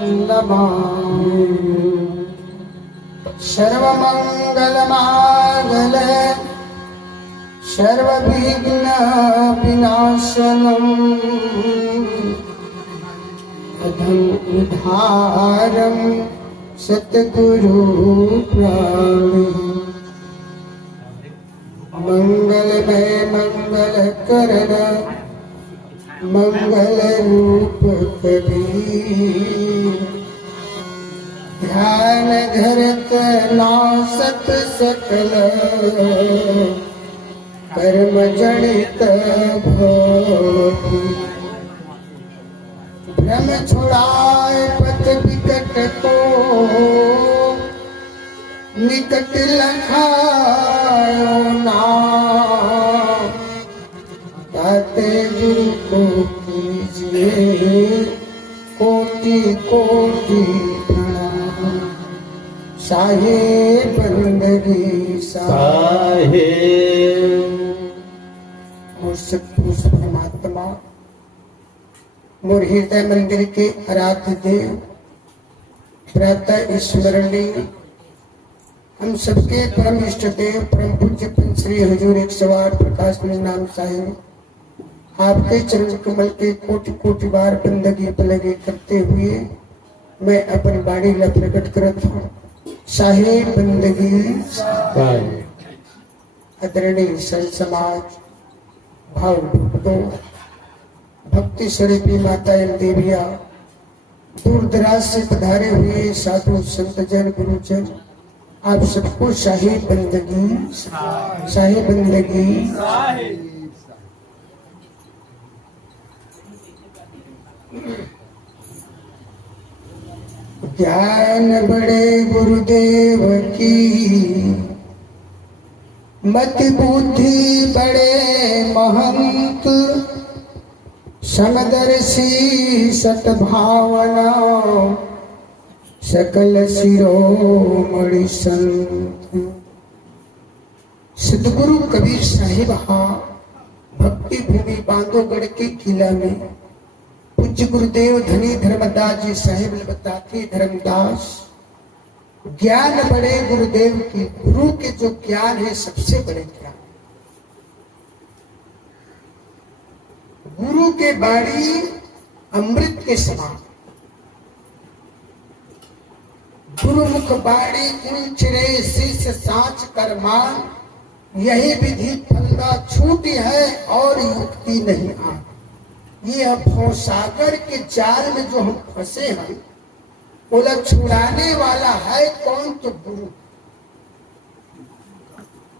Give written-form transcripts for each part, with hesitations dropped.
नमामि। सर्वमङ्गलमाङ्गल्ये सर्वविघ्नविनाशनम् अधर्मोद्धारं सद्गुरु प्राणिः। मंगलमय मंगलकरण मंगल रूप कबीर। ध्यान धरत नासत सकल कर्म जनित भोगी। भ्रम छुड़ाए पथ विकट को निकट लखायो नाम। ताते गुरु को कीजिए कोटि कोटि प्रणाम। साहे बंदगी साहे। और सतपुरुष परमात्मा मोर हृदय मंदिर के आराध्य देव प्रातः स्मरणीय हम सबके परम इष्ट देव परम पूज्य श्री हुजूर 108 प्रकाश नाम साहिब आपके चरण कमल के कोटि कोटि बार बंदगी पलगे करते हुए मैं अपनी वाणी ला प्रकट करत हूँ। साहिब बंदगी आदरणीय संत समाज भाव भक्तों भक्ति स्वरूपी माता एवं देविया दूर दराज से पधारे हुए साधु संत जन गुरुजन आप सबको शाही बंदगी शाही बंदगी। ज्ञान बड़े गुरुदेव की मति बुद्धि बड़े महंत। समदर्शी सतभावना सकल शिरोमणि संत। सदगुरु कबीर साहिब भक्ति भूमि बांधोगढ़ के किला में पूज्य गुरुदेव धनी धर्मदास जी साहिब बताते धर्मदास ज्ञान बड़े गुरुदेव की। गुरु के जो ज्ञान है सबसे बड़े ज्ञान। गुरु के बाणी अमृत के समान। गुरुमुख बाणी उच्चरे शीश साच करमान। यही विधि फंदा छूटी है और युक्ति नहीं आ। ये भवसागर के जाल में जो हम फंसे हैं बोला छुड़ाने वाला है कौन? तो गुरु।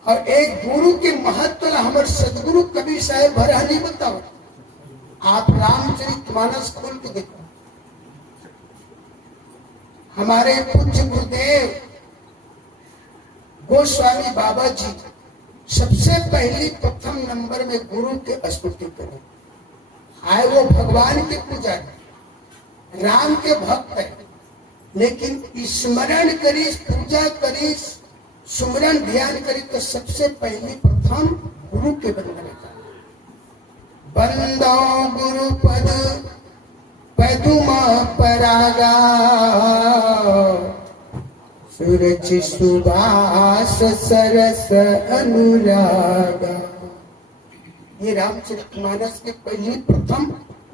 और एक गुरु के महत्व हमारे सदगुरु कबीर साहब भरा नहीं बताओ। आप रामचरितमानस खोल के देखो। हमारे पूज्य गुरुदेव गोस्वामी बाबा जी सबसे पहली प्रथम नंबर में गुरु के स्तुति करें। आए वो भगवान के पुजारी राम के भक्त है, लेकिन स्मरण करी पूजा करी सुमरण ध्यान करी तो सबसे पहली प्रथम गुरु के वंदना करें। बंदो गुरु पद पदुमा परागा सूरज सुबास सरस अनुरागा। ये रामचरितमानस के पहली प्रथम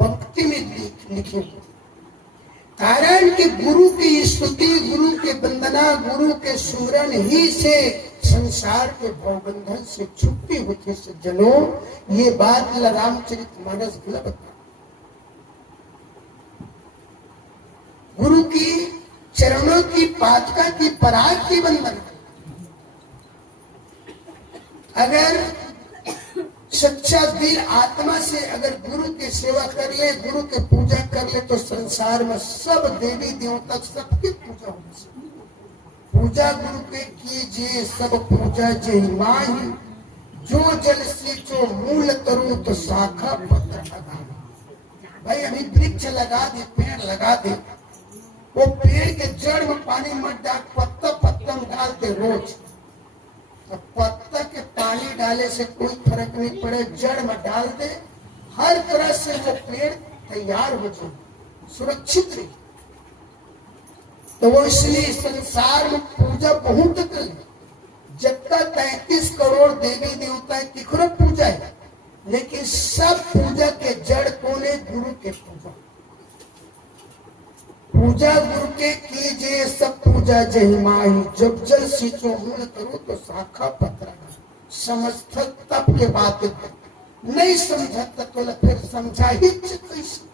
पंक्ति में लिखी। कारण कि गुरु की स्तुति गुरु के वंदना गुरु के सुमरन ही से संसार के भवबंधन से छुट्टी होती है। सज्जनों ये बात रामचरितमानस बता। गुरु की चरणों की पादुका की पराग की वंदना। अगर सच्चा दिल आत्मा से अगर गुरु की सेवा कर ले गुरु की पूजा कर ले तो संसार में सब देवी देवता सबकी पूजा हो। पूजा गुरु के कीजिए सब पूजा जय माही। जो जल से जो मूल करूं तो शाखा पत्र लगा। भाई अभी वृक्ष लगा दे पेड़ लगा दे वो पेड़ के जड़ में पानी मत डाल पत्ता पत्ता में डालते रोज। तो पत्ता के पानी डाले से कोई फर्क नहीं पड़े जड़ में डाल दे हर तरह से वो पेड़ तैयार हो जाए सुरक्षित रहे। तो वो इसलिए संसार में पूजा बहुत कर, जबका 33 करोड़ देवी देवता तिखरो पूजा है, लेकिन सब पूजा के जड़ कौन है? गुरु के पूजा। पूजा गुरु के कीजिए सब पूजा जय माही, जब जल सींचो मूल करो तो शाखा पत्र समझ तब के बात नहीं समझता तो फिर समझा ही कैसे।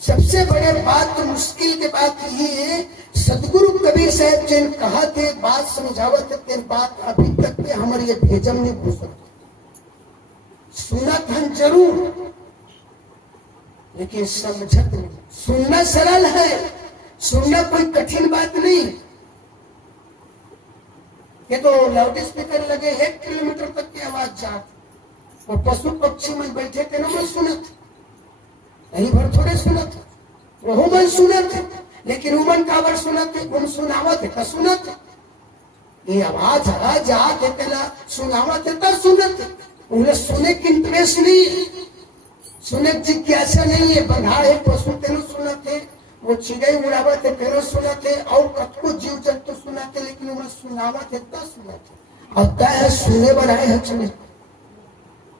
सबसे बड़े बात तो मुश्किल के बात ये है, सदगुरु कबीर साहब जिन कहा थे बात समझावत तेरे बात अभी तक के हमारे ये भेजम नहीं घुसल। सुना था जरूर लेकिन समझत नहीं। सुनना सरल है, सुनना कोई कठिन बात नहीं। ये तो लाउड स्पीकर लगे 1 किलोमीटर तक की आवाज जात, और पशु पक्षी में बैठे थे ना, मैं सुनत नहीं भर थोड़े सुनत, वो मन सुनत, लेकिन उमन काबर सुनत, उन सुनावत है का सुनत, ये आवाज आवाज आत है पहला सुनावत है तब सुनत। उन्हें सुने की इंटरेस्ट नहीं, सुने जिज्ञासा नहीं है। बंधाड़े पशु तेनो सुनते, वो चिड़ै उड़ावत है तेनो सुनते, और कतको जीव जंतु सुनाते, लेकिन उन्हें सुनावत है तब सुनते। और तय सुने बनाए है चले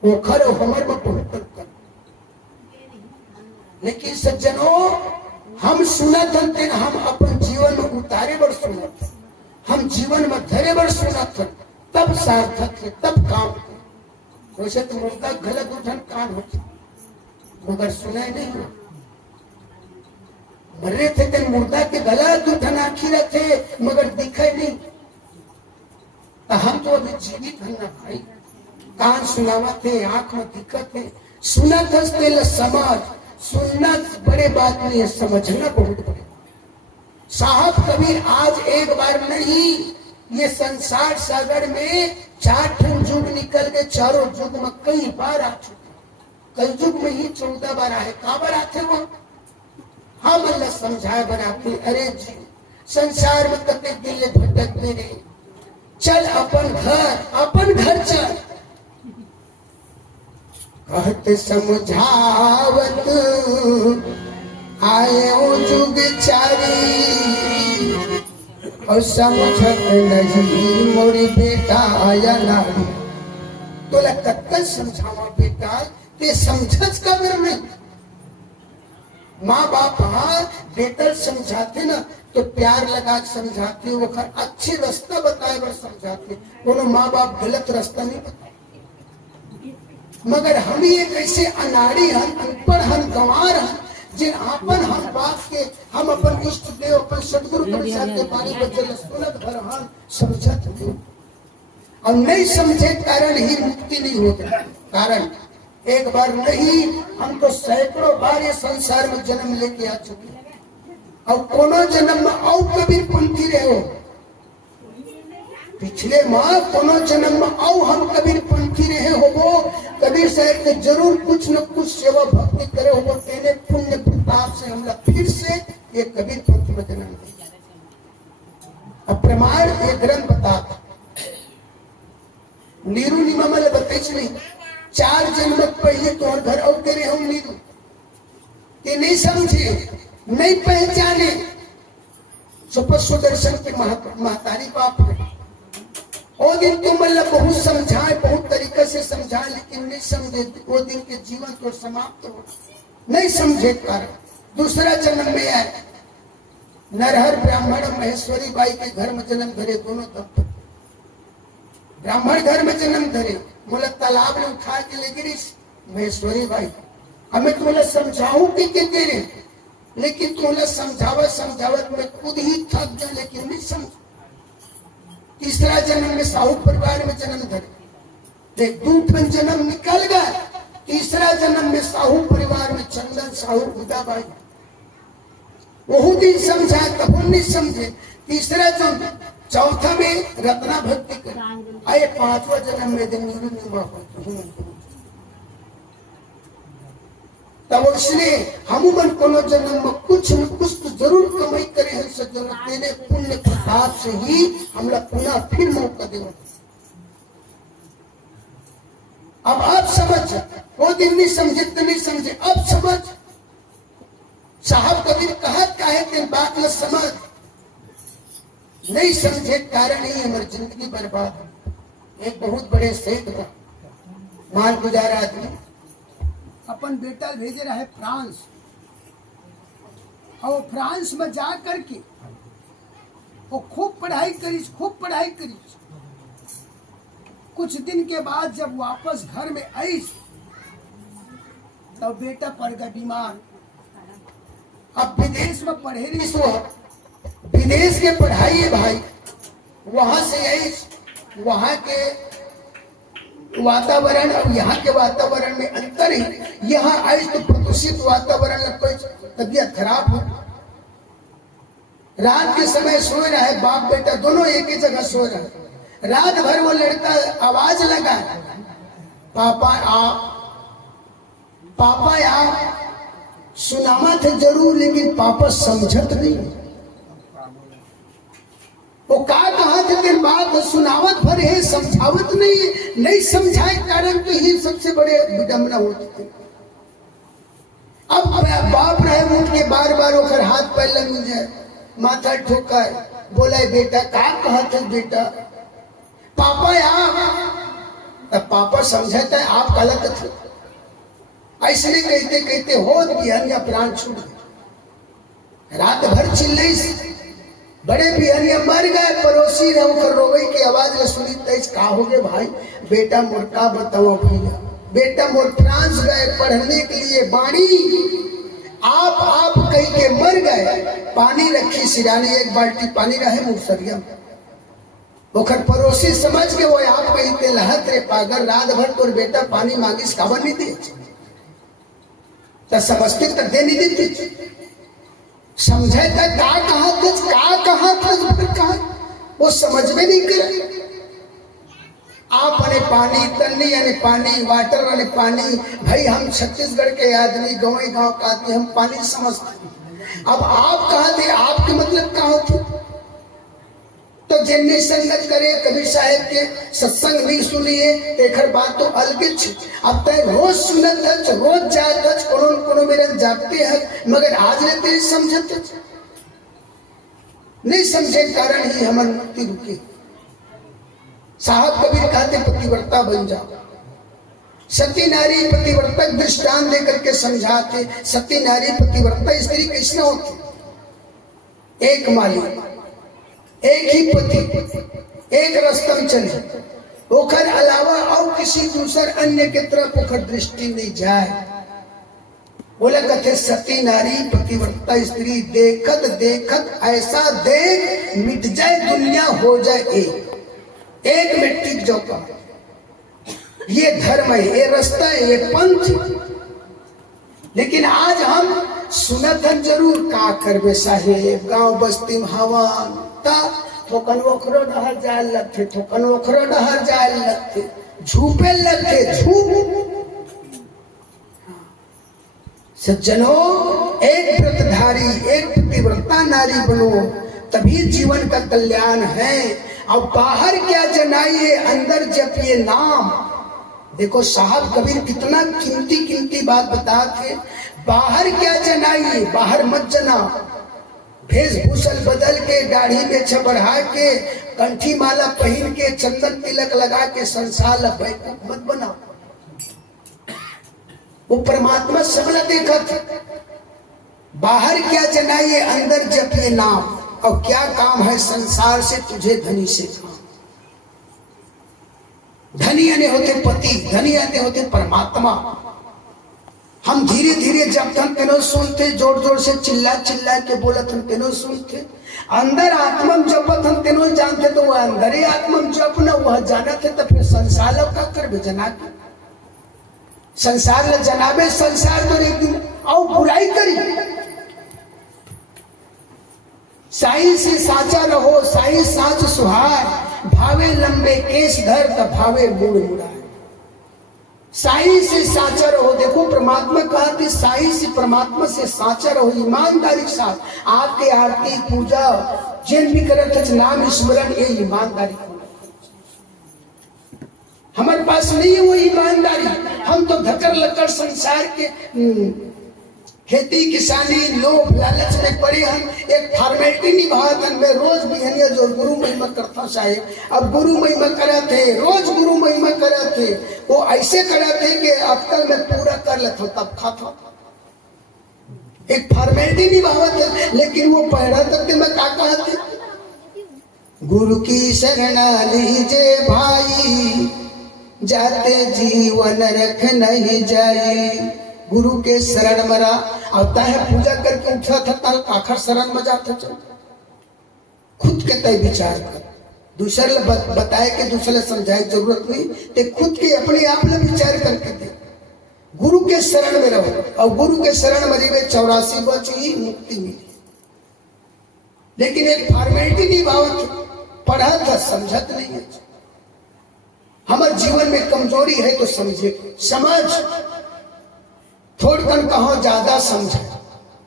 ओखर हमर में बहुत कर। लेकिन सज्जनों हम सुनत हते, हम अपन जीवन में उतारे बर सुनत, हम जीवन में धरे बर सुनत, तब सार्थक है, तब काम है। वैसे तो मुर्दा गलत उठन कान होते मगर सुनाई नहीं हो। मरे थे तेन मुर्दा के गलत उठन आखिर थे मगर दिखाई नहीं। तो हम तो अभी जीवित है ना भाई, कान सुनावा थे, आंख में दिक्कत है, सुना था समाज। सुनना बड़े बात नहीं है, समझना बहुत बड़े। साहब कबीर आज एक बार नहीं, ये संसार सागर में 4 युग निकल गए, चारों युग में कई बार आ चुके। कल युग में ही 14 बार आए, कहाँ बार आते वो? हम अल्लाह समझाए बनाते, अरे जी संसार में कते दिल भटकते रहे, चल अपन घर चल। कहते समझावत आए जुग चारी, और समझत नहीं मोरी बेटा आया नारी। तोला कत्कल समझावा बेटा, ते समझत कबर में। माँ बाप बेटर समझाते ना तो प्यार लगा समझाते, वो अच्छे रास्ता बताए बर समझाते, कोनो माँ बाप गलत रास्ता नहीं बताते। मगर हम ये कैसे अनाड़ी हन, अनपढ़ हन, गंवार हन, जिन आपन हम बाप के, हम अपन इष्ट देव अपन सदगुरु परिषद के पानी बचल सुनत भर हन, समझत नहीं। और नहीं समझे कारण ही मुक्ति नहीं होती। कारण एक बार नहीं, हम तो सैकड़ों बार ये संसार में जन्म लेके आ चुके, और कोनो जन्म में और कबीर पंथी रहे हो, पिछले माह कोनो जन्म में और हम कबीर पंथी रहे हो, वो कबीर साहब ने जरूर कुछ न कुछ सेवा भक्ति करे हो, तेरे पुण्य प्रताप से हम लोग फिर से ये कबीर पंथ में जन्म लिया। अब प्रमाण ये ग्रंथ बता नीरू निमल बताइए नहीं, 4 जन्म पहले तो और घर और तेरे हम नीरू ये नहीं समझे, नहीं पहचाने। सुदर्शन के महतारी बाप है, वो दिन तुम मतलब बहुत समझाए, बहुत तरीके से समझाए, लेकिन नहीं समझे। वो दिन के जीवन तो समाप्त हो, नहीं समझे कारण दूसरा जन्म में आए। नरहर ब्राह्मण महेश्वरी बाई के घर में जन्म धरे, दोनों दंपति ब्राह्मण घर में जन्म धरे। बोला तालाब में उठा के ले गिरी महेश्वरी बाई, हमें तुम्हें समझाऊं कि तेरे, लेकिन तुम्हें समझावत में खुद ही थक गया, लेकिन नहीं समझ। तीसरा जन्म में साहू परिवार में जन्म धरे, एक 2 जन्म निकल गया। तीसरा जन्म में साहू परिवार में चंदन साहू उदाबाई, वो दिन समझा तब नहीं समझे। तीसरा जन्म, चौथा में रत्ना भक्ति कर आए, 5वां जन्म में तब इसलिए हम मन कोनो जन्म में कुछ न कुछ तो जरूर कमाई करे हैं सज्जन, तेरे पुण्य प्रताप से ही हम लोग पुनः फिर मौका देंगे। अब आप समझ, वो दिन नहीं समझे तो नहीं समझे, अब समझ। साहब कबीर कहा चाहे ते बात न समझ, नहीं समझे कारण ही हमारी जिंदगी बर्बाद। एक बहुत बड़े सेठ का माल गुजारा आदमी अपन बेटा भेजे रहा है फ्रांस, और फ्रांस में जा करके वो खूब पढ़ाई करी। कुछ दिन के बाद जब वापस घर में आई तब बेटा पड़ गया बीमार। अब विदेश में पढ़े रही सो, विदेश के पढ़ाई है भाई, वहां से आई, वहां के वातावरण और यहाँ के वातावरण में अंतर है। यहाँ आई तो प्रदूषित वातावरण में कोई तबीयत खराब हो, रात के समय सो रहा है, बाप बेटा दोनों एक ही जगह सो रहा है। रात भर वो लड़का आवाज लगा, पापा आ। सुनावा थे जरूर, लेकिन पापा समझत नहीं। वो कहा थे दिन बात सुनावत भर है, समझावत नहीं समझाए कारण तो ये सबसे बड़े विडम्बना होती थी। अब बाप रहे उठ के बार होकर हाथ पैर लग जाए, माथा ठोकर बोला बेटा कहा थे बेटा, पापा तब पापा समझाता है आप गलत थे। ऐसे कहते कहते हो बिहनिया प्राण छूट गए। रात भर चिल्लाई, बड़े बिहनिया मर गए। पड़ोसी ने होकर रोवे की आवाज सुनी, तेज का हो गए भाई? बेटा मोर का बताओ भैया, बेटा मोर फ्रांस गए पढ़ने के लिए, बाणी आप कहीं के मर गए। पानी रखी सिरानी, एक बाल्टी पानी रहे मुसरिया, ओखर पड़ोसी समझ के वो आप कहीं ते लहत रे पागल, रात भर तोर बेटा पानी मांगिस काबर नहीं दे, तो समझते तक दे नहीं देती। समझे तक कहा था वो समझ में नहीं करे। आप अने पानी, तन्नी अने पानी, वाटर अने पानी। भाई हम छत्तीसगढ़ के आदमी, गांव का आदमी, हम पानी समझते। अब आप कहा थे, आपके मतलब कहा थे? तो जिन्हें संगत करे, कबीर साहेब के सत्संग नहीं सुनिए, तेखर बात तो अलगे छे। अब तय रोज सुनत है, रोज जात है, कोनो मेरे जागते हैं, मगर आज ने तेरी समझते नहीं समझे कारण ही हमारी मुक्ति रुकी। साहब कबीर कहते पतिव्रता बन जाओ। सती नारी पतिव्रता दृष्टांत देकर के समझाते। सती नारी पतिव्रता स्त्री कैसे होती? एक माली, एक ही पति, एक रस्तम चले, ओखर अलावा और किसी दूसर अन्य के तरफ ओखर दृष्टि नहीं जाए। बोले कथे सती नारी पतिव्रता स्त्री, देखत ऐसा देख मिट जाए दुनिया, हो जाए एक में टिक जाओ का। ये धर्म है, ये रास्ता है, ये पंथ। लेकिन आज हम सुनत हम जरूर, का करबे साहेब, गांव बस्ती में हवा थोकन ओखरो डहर जाए लगते, थोकन ओखरो डहर जाए लगते, झूपे लगते, झूप। सज्जनों, एक व्रतधारी, एक पतिव्रता नारी बनो, तभी जीवन का कल्याण है। और बाहर क्या जनाइए, अंदर जपिए नाम। देखो साहब कबीर कितना कीमती बात बताते। बाहर क्या जनाइए, बाहर मत जना। भेषभूषण बदल के, दाढ़ी में बढ़ा के, कंठी माला पहन के, चंदन तिलक लगा के संसार मत बनाओ। वो परमात्मा सबला देखा था। बाहर क्या जनाइए, अंदर जपिए नाम। और क्या काम है संसार से तुझे धनी से काम। धनी आने होते पति, धनी आने होते परमात्मा। हम धीरे धीरे जब तक तेनो सुनते, जोर जोर से चिल्ला के बोलत हम तेनो सुनते। अंदर आत्मा जपत हम तेनो जानते, तो वह अंदर ही आत्मा जप न वह जानत है। तो फिर संसार का कर जना के संसार ल जनाबे, संसार तो एक दिन और बुराई करी। साई से साचा रहो, साई साच सुहार, भावे लंबे केस धर त भावे मूड़ मुड़ाए। साई से साचा रहो। देखो परमात्मा कहा कि साई से, परमात्मा से साचा रहो, ईमानदारी के साथ। आपके आरती पूजा जिन भी करत नाम स्मरण, ये ईमानदारी हमारे पास नहीं है। वो ईमानदारी हम तो धकर लकर संसार के खेती किसानी लोभ लालच में पड़े हम एक फॉर्मेलिटी निभात हन। मैं रोज बिहनिया जो गुरु महिमा करता साहेब, अब गुरु महिमा करा थे, रोज गुरु महिमा करा थे, वो ऐसे करा थे कि अक्कल में पूरा कर लेता तब खाता, एक फॉर्मेलिटी निभावत है। लेकिन वो पढ़ा तक मैं का कहते, गुरु की शरणा लीजे भाई, जाते जीवन रख नहीं जाए। गुरु के शरण मरा आता है, पूजा करके उठा था तल आखिर शरण में जाता चल। खुद के तय विचार कर, दूसरे बताए के दूसरे समझाए जरूरत नहीं, ते खुद के अपने आप में विचार करके दे। गुरु के शरण में रहो, और गुरु के शरण में रहे 84 वर्ष ही मुक्ति मिली। लेकिन एक फॉर्मेलिटी नहीं भावत, पढ़ा था समझत नहीं है। हमारे जीवन में कमजोरी है तो समझे, समझ थोड़कन कहो ज्यादा समझे।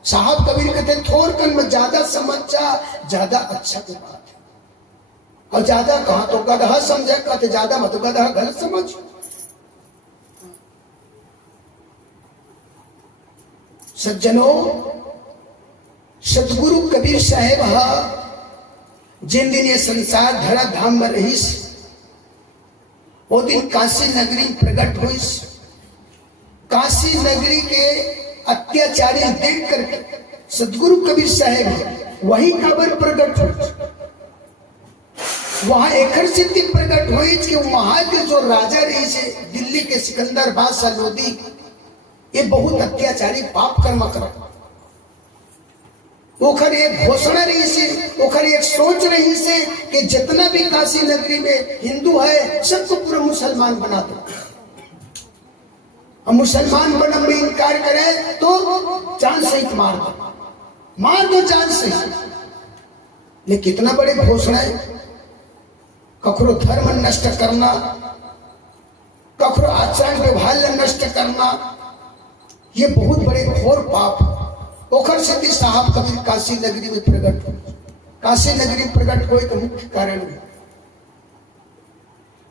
साहब कबीर कहते थोड़कन में ज्यादा समझा ज्यादा अच्छा की बात है, और ज्यादा कहा तो गधा समझे, कहते ज्यादा मत गधा गलत समझ। सज्जनों, सतगुरु कबीर साहेब जिन दिन ये संसार धरा धाम में रहीस, वो दिन काशी नगरी प्रकट हुई। काशी नगरी के अत्याचारी देख करके सतगुरु कबीर साहेब वही खबर प्रकट हुई। वहां एक सिद्धि प्रकट हुई कि वहां के जो राजा रही से दिल्ली के सिकंदर बादशाह लोधी, ये बहुत अत्याचारी पाप कर्म कर। ओखर एक घोषणा रही से, ओखर एक सोच रही से कि जितना भी काशी नगरी में हिंदू है सबको पूरा मुसलमान बना दो, और मुसलमान बनने में इनकार करे तो जान सहित मार दो जान सहित। लेकिन कितना बड़े घोषणा है, कखरो धर्म नष्ट करना, कखरो आचरण व्यवहार नष्ट करना, ये बहुत बड़े घोर पाप। ओखर सिद्धि साहब कबीर काशी नगरी में प्रकट हो। काशी नगरी प्रकट हुए का मुख्य कारण है,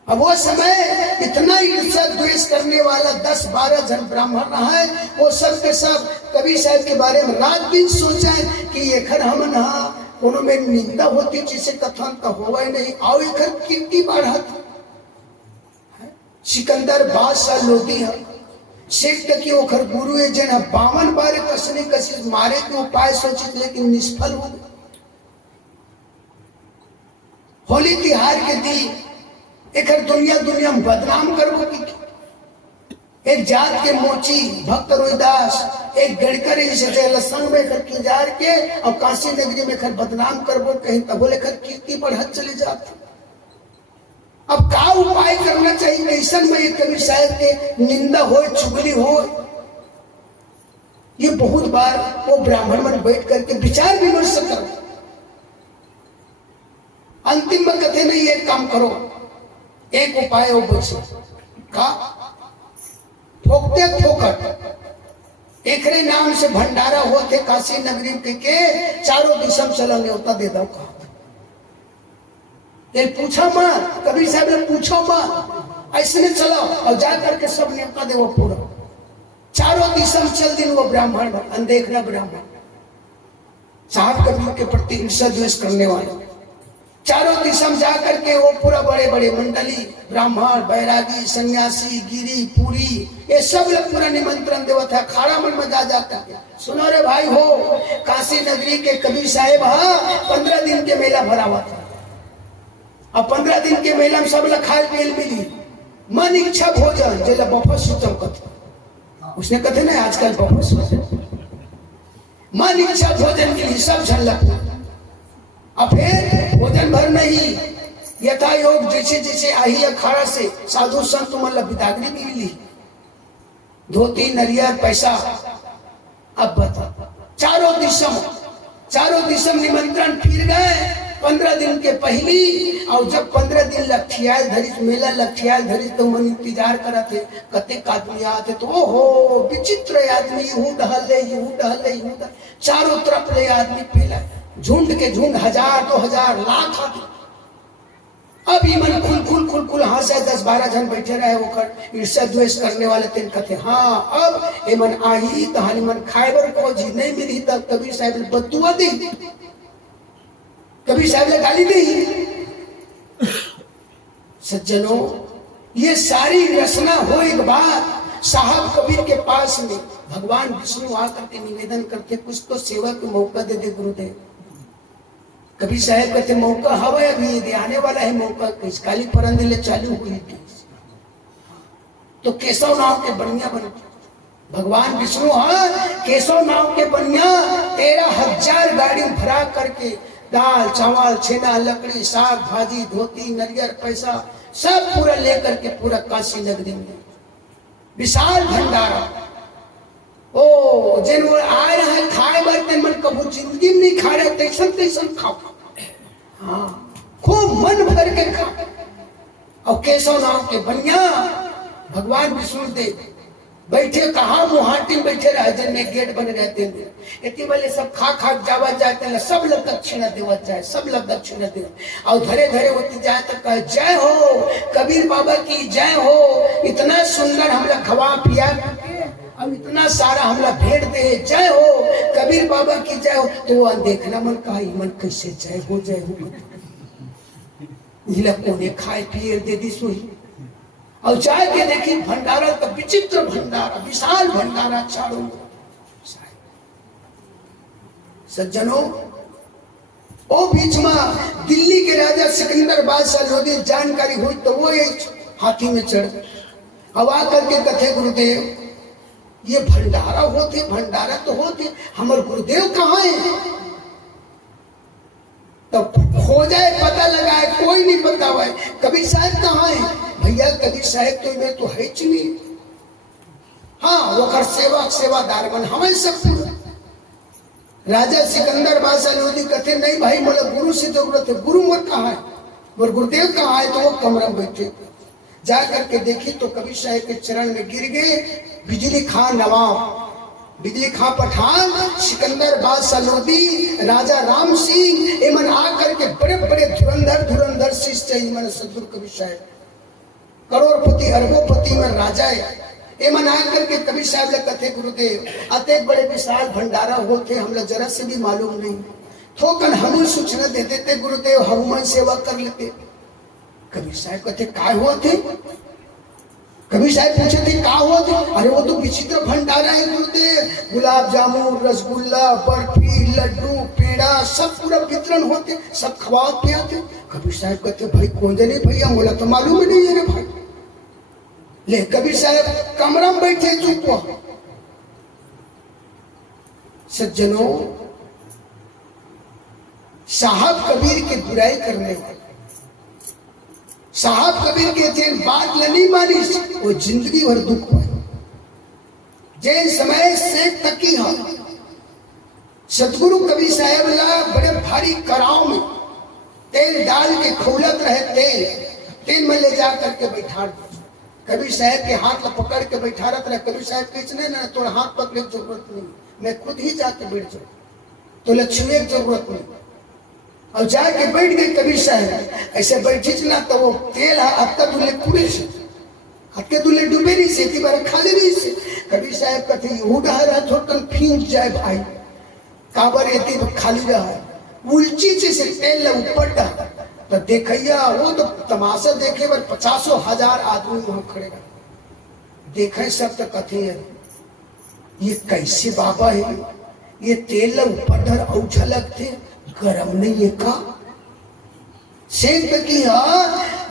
अब वो समय इतना ईर्ष्या द्वेष करने वाला 10-12 जन ब्राह्मण रहा है, वो सब के सब कबीर साहब के बारे में रात दिन सोचा है कि ये खर हम नहा उन्होंने निंदा होती जिसे कथन तो हुआ ही नहीं, आओ एक कीर्ति बढ़त। सिकंदर बादशाह लोधी है, शेख की ओखर गुरु है जन 52 बार कसने कसी मारे के उपाय सोचित लेकिन निष्फल हो गए। होली तिहार के दिन एक दुनिया में बदनाम करबो की, एक जात के मोची भक्त रोहिदास एक गड़कर संग में कर किजार के और काशी नगरी में खर बदनाम करबो कहीं तब बोले खर कीर्ति बढ़त चले जाती। अब का उपाय करना चाहिए कैसन में कबीर साहब के निंदा हो चुगली हो। ये बहुत बार वो ब्राह्मण मन बैठ करके विचार विमर्श करो, अंतिम में कथे नहीं एक काम करो, एक उपाय हो बच्चे का ठोकते ठोकट एकरे नाम से भंडारा होते काशी नगरी के चारों दिशा चलेंगे उतना दे दो। ये पूछा मत, कबीर साहब ने पूछो मत, ऐसे चलो और जा करके सब न्योता दे वो पूरा। चारों दिशा चल दिन वो ब्राह्मण अनदेखना ब्राह्मण साहब कबीर के प्रति ईर्ष्या द्वेष करने वाले चारों दिशा में जा करके वो पूरा बड़े बड़े मंडली ब्राह्मण बैरागी सन्यासी गिरी पूरी ये सब लोग पूरा निमंत्रण देवा था। खाड़ा मन में जा करके सुनो रे भाई हो, काशी नगरी के कबीर साहेब 15 दिन के मेला भरा हुआ था। अब 15 दिन के मेला में सब लोग खाल पियल मिली, मन इच्छा भोजन जेला बफर सिस्टम कथे, उसने कथे ना आजकल बफर सिस्टम, मन इच्छा भोजन मिली सब झलक। अब फिर भोजन भर नहीं, यथा योग जैसे जैसे आई अखाड़ा से साधु संत मतलब बिदागरी मिली, धोती नरियर पैसा। अब बता चारों दिशा निमंत्रण फिर गए 15 दिन के पहली। और जब 15 दिन लठियाल धरी मेला लठियाल धरी तो मन इंतजार करा थे कते आदमी आते तो ओहो विचित्र आदमी यूं टहल चारों तरफ ले आदमी फैला, झुंड के झुंड 1000 2000 लाख आदमी। अब ई मन खुल खुल हाँ से 10-12 जन बैठे रहे ओकर ईर्ष्या द्वेष करने वाले तीन कहते हाँ अब ए मन आई तो हानि मन खाए बर को जी नहीं मिली तब कबीर साहब ने बदुआ दी, कबीर साहब ने गाली दी। सज्जनों ये सारी रचना हो एक बार साहब कबीर के पास में भगवान विष्णु आकर के निवेदन करके कुछ तो सेवा के मौका दे दे गुरुदेव। कबीर साहब कहते मौका हवा अभी ये आने वाला है मौका, इस काली परंदिले चालू हुई थी तो केशव नाव के बनिया बन भगवान विष्णु हाँ केशव नाव के बनिया 13,000 गाड़ी भरा करके दाल चावल छेना लकड़ी साग भाजी धोती नरियर पैसा सब पूरा लेकर के पूरा काशी नगरी में विशाल भंडारा। ओ जिन वो आए हैं खाए बरते मन कबू जिंदगी में नहीं खा रहे तैसन तैसन खाओ, हाँ खूब मन भर के खाओ। और केशव नाम के बनिया भगवान विष्णु देव बैठे कहा मुहाटी में बैठे रहे जिनमें गेट बने रहते हैं इतनी वाले सब खा खा जावा जाते हैं सब लोग दक्षिणा देवा जाए, सब लोग दक्षिणा दे और धरे धरे होती जाए तो कहे जय हो कबीर बाबा की जय हो, इतना सुंदर हमला खवा पिया अब इतना सारा हमला भेंट दे जय हो कबीर बाबा की जय हो। तो वो देखना मन कहा मन कैसे जय हो कोने खाए पिए दे दी सोई और जाए के देखी भंडारा का विचित्र भंडारा विशाल भंडारा चारों। सज्जनों ओ बीच में दिल्ली के राजा सिकंदर बादशाह लोधी जानकारी हुई तो वो एक हाथी में चढ़ अब आकर के कथे गुरुदेव ये भंडारा होते भंडारा तो होते हमारे गुरुदेव कहाँ है, तो खोजाए पता लगाए कोई नहीं बतावा कबीर साहब कहाँ है भैया कबीर साहब तो मैं तो है नहीं, हाँ वो कर सेवादार बन हमें सब राजा सिकंदर बादशाह लोधी कहते नहीं भाई मोला गुरु से जरूरत है, गुरु मोर कहाँ है मोर गुरुदेव कहाँ है, तो वो कमरा में बैठे जा करके देखी तो कबीर साहब के चरण में गिर गए बिजली खां नवाब बिजली खां पठान सिकंदर बादशाह लोधी राजा राम सिंह एमन आकर के बड़े बड़े धुरंधर शिष्य एमन सदगुरु कबीर साहब करोड़पति अरबोपति में राजा एमन आकर के कबीर साहब कथे गुरुदेव अते बड़े विशाल भंडारा होते हमला जरा से भी मालूम नहीं, थोकन हमें सूचना दे देते गुरुदेव हम मन सेवा कर लेते। कबीर साहब कहते काय हुआ थे, कबीर साहब पूछे थे का हुआ थे, अरे वो तो विचित्र भंडारा है गुरुदेव, गुलाब जामुन रसगुल्ला बर्फी लड्डू पेड़ा सब पूरा वितरण होते सब खवा पियाते। कबीर साहब कहते भाई कौन जाने भैया बोला तो मालूम ही नहीं है रे भाई। ले कबीर साहब कमरा में बैठे चुप हो। सज्जनों साहब कबीर की बुराई करने वाले साहब कबीर के थे बात नहीं मानी वो जिंदगी भर दुख पाए। जैन समय से तकी हो सतगुरु कबीर साहब ला बड़े भारी कराव में तेल डाल के खौलत रहे तेल में ले जा करके बैठा कबीर साहब के हाथ में पकड़ के बैठा रहे। कबीर साहब कहते ना तोड़ा हाथ पकड़ने की जरूरत नहीं, मैं खुद ही जाके बैठ जाऊँ तो लक्ष्मी की जरूरत नहीं। और जाके बैठ गए कबीर साहब ऐसे बैठी ना तो वो तेल हत्ता दुले पूरे से हत्ते दुले डूबे नहीं से बार खाली नहीं से। कबीर साहब कहते उड़ा रहा थोड़ा फींच जाए भाई काबर एती तो खाली रहा उल्ची से तेल ऊपर डाल तो देखिया वो तो तमाशा देखे पर 50,000 आदमी वहां खड़े रहे देखे सब तो कथे ये कैसे बाबा है ये तेल ऊपर धर और झलक थे गरम नहीं है का सेंट की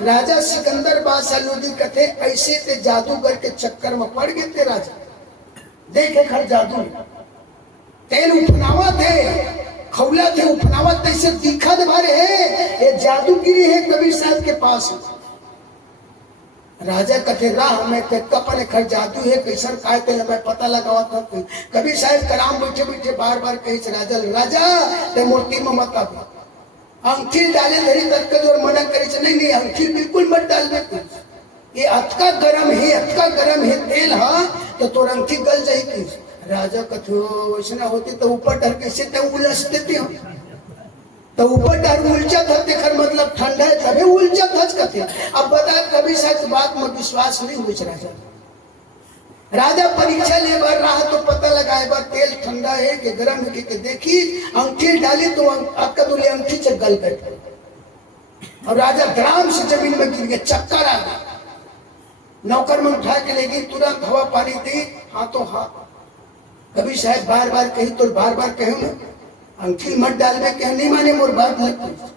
राजा सिकंदर बादशाह लोधी कथे ऐसे ते जादूगर के चक्कर में पड़ गए थे राजा देखे खर जादू तेल उफनावा थे खौला थे उफनावा तैसे दिखा दे बारे है ये जादूगिरी है कबीर साहब के पास। राजा कथे राह में कपने खर जादू है कैसर काय ते मैं पता लगावा था कबीर साहब कलाम बैठे बैठे बार कहे राजा ते मूर्ति में मत आबो अंकिल डाले धरी तक का जोर मना करे नहीं अंकिल बिल्कुल मत डाल दे ये अतका गरम है तेल हाँ तो तोर अंकी गल जाएगी। राजा कथो वैसा होती तो ऊपर डर कैसे उलझ देते हो तो ऊपर डर उलझत है, देखकर मतलब ठंडा है तभी उलझत हज कथे। अब बता कभी सच बात में विश्वास नहीं हुई राजा। राजा परीक्षा ले बर रहा तो पता लगाए बार तेल ठंडा है कि गर्म है कि देखी अंगठी डाली तो आपका दूल्हे अंगठी से गल गए और राजा ग्राम से जमीन में गिर गया, चक्कर आ गया। नौकर में उठा के ले गई, तुरंत हवा पानी दी, हाथों हाथ। कभी साहब बार बार कही तो बार बार कहो ना अंगठी मत डाल में, कह नहीं माने मोर बात लगती।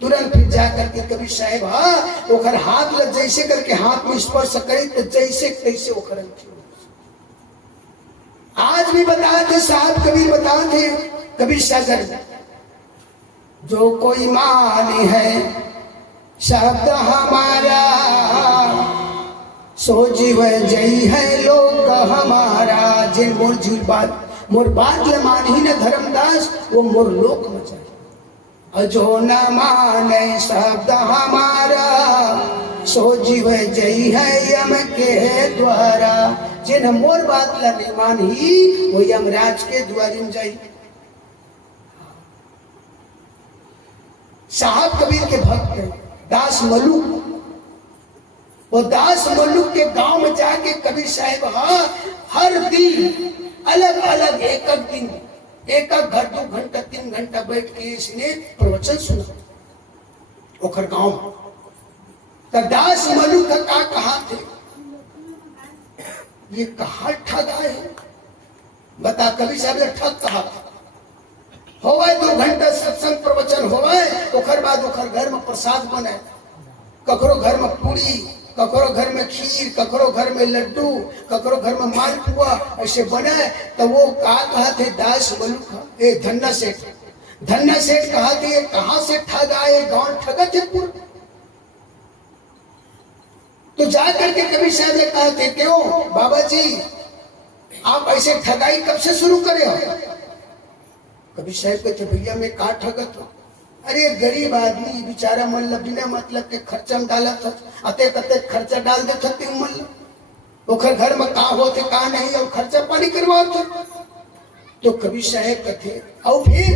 तुरंत फिर जा करके कभी साहब हाँ ओकर हाथ लग जैसे करके हाथ में स्पर्श करी तो जैसे तैसे ओकर अंगठी। आज भी बताए थे साहब कबीर बताए थे कबीर सागर, जो कोई माने है शब्द हमारा सो जीव जई है लोक हमारा। जिन मोर झूल बात ले मान ही न धर्मदास वो मोर लोक मचाए। जो न माने शब्द हमारा सो जीव जई है यम के द्वारा। जिन मोर बात ला नहीं मान ही वो यमराज के द्वारी में जाई। साहब कबीर के भक्त दास मलुक, वो दास मलुक के गांव में जाके कबीर साहब हाँ हर दिन अलग अलग एक दिन एक घर 2 घंटा 3 घंटा बैठ के इसने प्रवचन सुना ओखर गांव में। तो दास मलुक का कहा थे ये कहा ठग आए बता। कबीर साहब ने ठग कहा होवे 2 घंटा सत्संग प्रवचन होवे ओखर बाद ओखर घर में प्रसाद बने, ककरो घर में पूरी, ककरो घर में खीर, ककरो घर में लड्डू, ककरो घर में मालपुआ ऐसे बने। तो वो कहा थे दास मलुक ए धन्ना सेठ कहा थे ये कहां से ठग आए, गांव ठगत है पूरा। तो जाकर के कबीर साहब ने कहा थे क्यों बाबा जी आप ऐसे ठगाई कब से शुरू करे हो? कबीर साहब कहते भैया मैं कहा ठगत हूँ। अरे गरीब आदमी बेचारा मन बिना मतलब के खर्चा में डाला था, अते कते खर्चा डाल देते थे मन ओखर घर में कहा होते कहा नहीं और खर्चा पानी करवाते। तो कबीर साहब कहते और फिर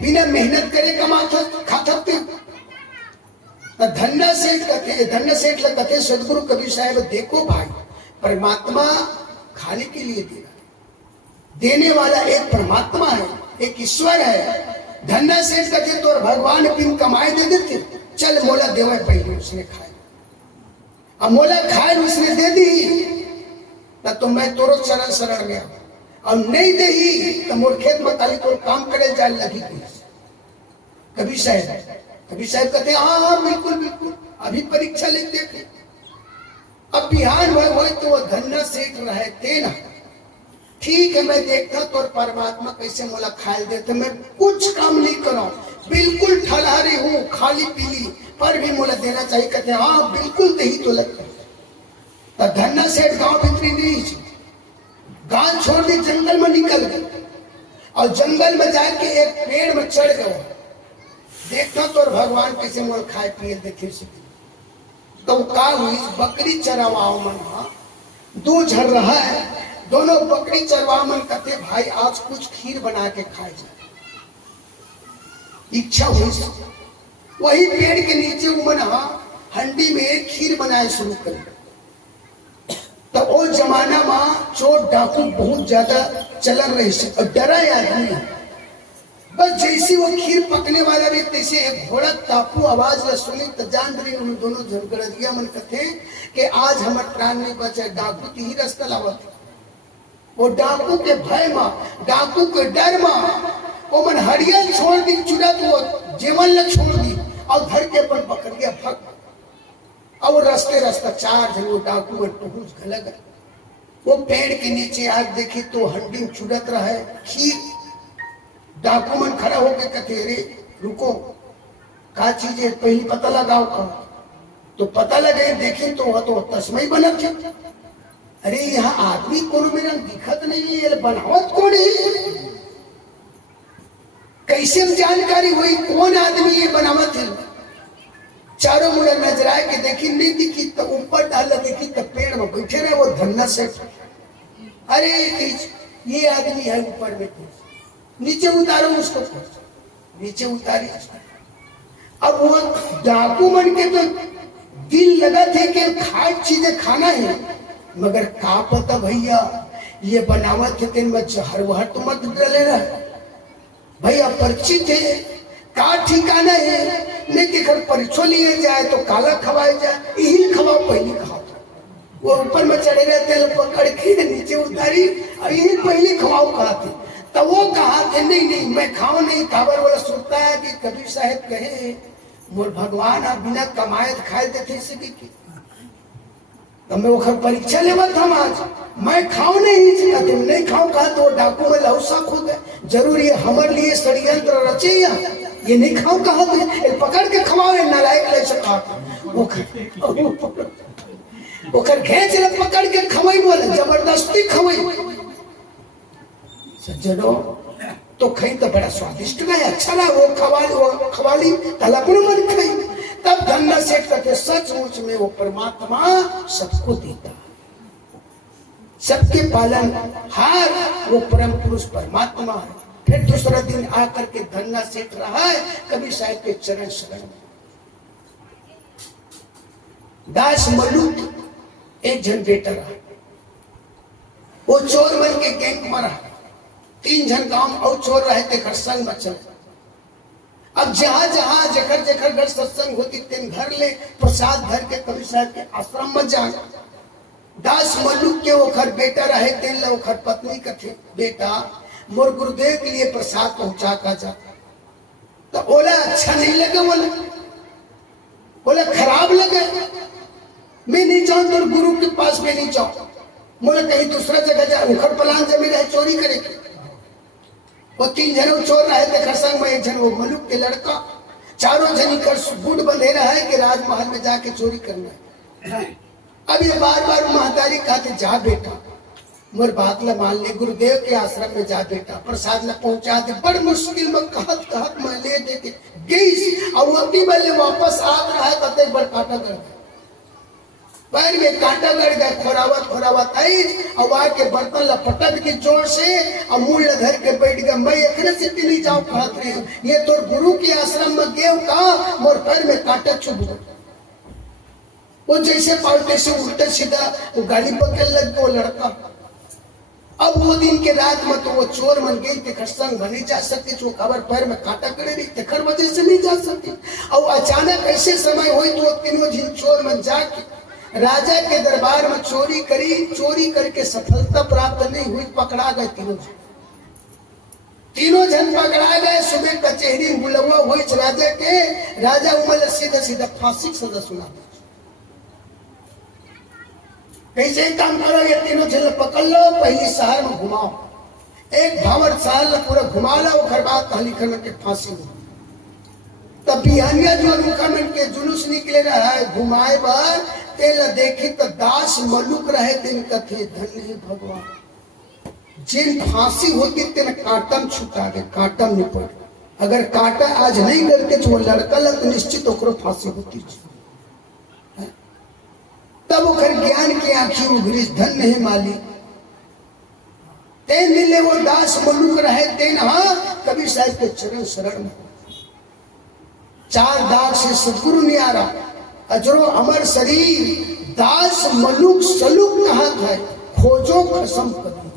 बिना मेहनत करे कमाता खाता थे। धन्ना सेठ कहते सदगुरु कबीर साहब देखो भाई परमात्मा खाने के लिए दे रहा है, देने वाला एक परमात्मा है, एक ईश्वर है। धन्ना सेठ कहते तो भगवान पिन कमाए दे देते, चल मोला देवे पहले उसने खाए, अब मोला खाए उसने दे दी ना तो मैं तोरो चरण शरण गया, और नहीं दे ही तो मोर खेत में काली तो काम करे जाए लगी। कबीर साहब कहते हाँ बिल्कुल बिल्कुल अभी परीक्षा ले देखे। अब बिहान भर हो तो वो धन्ना सेठ रहे थे ना, ठीक है मैं देखता तो परमात्मा कैसे मोला खाए देते, मैं कुछ काम नहीं करा बिल्कुल ठलहारी हूँ खाली पीली पर भी मोला देना चाहिए। कहते हाँ बिल्कुल दही तो लगता। तो धन्ना सेठ गांव भीतरी नहीं गांव छोड़ दी जंगल में निकल गए और जंगल में जाके एक पेड़ में चढ़ गए, देखता तो भगवान कैसे मोल खाए पिए देखे से। तो का हुई बकरी चरवाओ मन दूध झड़ रहा है, दोनों बकरी चरवा मन कहते भाई आज कुछ खीर बना के खाए जाए। इच्छा हुई वही पेड़ के नीचे उमन हंडी में खीर बनाए शुरू कर। तो वो जमाना में चोर डाकू बहुत ज्यादा चलन रही से और डरा आदमी। बस जैसी वो खीर पकने वाला भी तैसे एक घोड़ा टापू आवाज ला सुनी तो जान रही उन दोनों झगड़िया मन कहते कि आज हमारे प्राण नहीं बचे, डाकू तो ही रास्ता लावत। वो डाकू के भय में डाकू के डर में वो मन हरियल छोड़ दी चुरा तो जेमन ल छोड़ दी और घर के अपन पकड़ गया भग। अब वो रास्ता 4 जन वो डाकू में पहुंच गए। वो पेड़ के नीचे आज देखी तो हंडी में चुरत रहा है खीर। डाकू मन खड़ा होके कहते रे रुको का चीज है पहले पता लगाओ का। तो पता लगे देखे तो वह तो तस्मई बनत थे। अरे यहाँ आदमी कौन मेरा दिखत नहीं है, बनावत कौन है, कैसे जानकारी हुई कौन आदमी ये बनावत है। चारों मुड़ा नजराए के देखी नहीं दिखी तो ऊपर डाला देखी तो पेड़ में बैठे रहे वो धन्ना सेठ। अरे ये आदमी है ऊपर में, नीचे उतारो उसको। नीचे उतारी। अब वो डाकू मन के तो दिल लगा थे कि खाट चीजें खाना है, मगर का पता भैया ये बनावत थे तेन में जहर वहर तो मत डले रहा भैया, परिचित है का ठिकाना है, नहीं कि घर परीक्षो लिए जाए तो काला खवाए जाए, यही खवाओ पहले खाओ। वो ऊपर में चढ़े रहे तेल पकड़ के नीचे उतारी और यही पहले खवाओ खाते। तो वो कहा थे नहीं नहीं मैं खाऊं नहीं। काबर वाला सुनता है कि कबीर साहब कहे मोर भगवान आप बिना कमाए खाए देते सके, तो मैं वो परीक्षा लेवा था आज मैं खाऊं नहीं खाऊं कहा तो डाकू में लौसा खुद है जरूर ये हमारे लिए षड्यंत्र रचे, ये नहीं खाऊं कहा तो पकड़ के खवाओ नालायक ले सका ओकर घेच ले पकड़ के खवाई बोले जबरदस्ती खवाई। सज्जनों तो खाई तो बड़ा स्वादिष्ट गया अच्छा लगा वो खवाली तलपन मन खाई। तब धन्ना सेठ कहते सचमुच में वो परमात्मा सबको देता, सबके पालन हार वो परम पुरुष परमात्मा है। फिर दूसरा दिन आकर के धन्ना सेठ रहा है कबीर साहब के चरण शरण में। दास मल्लू एक जन बेटा रहा, वो चोर बन के गैंग में रहा, 3 जन गांव और चोर रहे थे घर संग में चल। अब जहां जहां जखर जखर घर सत्संग होती तेन घर ले प्रसाद धर के कबीर साहब के आश्रम में जा। दास मल्लू के वो घर बेटा रहे तेन लो घर पत्नी का थे बेटा मोर गुरुदेव के लिए प्रसाद पहुंचा का जा। तो बोला अच्छा नहीं लगे, बोला खराब लगे, मैं नहीं जाऊं तो गुरु के पास में नहीं जाऊं, बोले कहीं दूसरा जगह जा। उखड़ पलान जमीन है चोरी करेगी। वो 3 जन चोर रहे थे खरसंग में, एक जन वो मलुक के लड़का, चारों जनी कर गुट बंधे रहा है कि राजमहल में जाके चोरी करना है। अब ये बार बार महतारी कहते जा बेटा मोर बात ला मान ले, गुरुदेव के आश्रम में जा बेटा प्रसाद ला पहुंचा दे। बड़ मुश्किल में कहत कहत मैं ले दे के गई और अभी वाले वापस आ रहा है तब तक बड़ काटा गड़ गया, पैर में कांटा गड़ गया, खोरावत आई और आके बर्तन ला पटक के जोर से और मुंह ला धर के बैठ गया। मैं एकरे से नहीं जाऊं कहत रहे हैं, ये तो गुरु के आश्रम में गेव का मोर पैर में कांटा चुभ गया। वो जैसे पालते से उल्टा सीधा वो गाड़ी पकड़ लग गया वो लड़का। अब वो दिन के रात में तो वो चोर मन गई थे खरसंग बनी जा सकती, जो खबर पैर में कांटा करे रही थे खर वजह से नहीं जा सकती। और अचानक ऐसे समय हुई तो वो तीनों जिन चोर मन जाके राजा के दरबार में चोरी करी, चोरी करके सफलता प्राप्त नहीं हुई, पकड़ा गए तीनों जन पकड़ा गए। सुबह कचहरी में बुलवा हुई राजा के, राजा उमल सीधा सीधा फांसी की सजा सुना दी। कैसे काम करो, ये तीनों जन पकड़ लो, पहली शहर में घुमाओ, एक भावर साल पूरा घुमा लो, घर बाद कहली खन के फांसी में। तब बिहानिया जो मुखमन के जुलूस निकले रहा है घुमाए बार तेल देखी तो दास मलुक रहे दिन कथे धन्य भगवान, जिन फांसी होती तेन कांटम छुटा दे, कांटम निपट। अगर कांटा आज नहीं करके जो लड़का लग निश्चित ओकरो फांसी होती। तब ओकर ज्ञान की आंखी उघरी धन्य है माली तेन मिले वो दास मलुक रहे तेन। हाँ कबीर साहब के चरण शरण में 4 दाग से सदगुरु नहीं आ रहा, अजरो अमर शरीर दास मलुक सलुक कहा है, खोजो खसम कभी।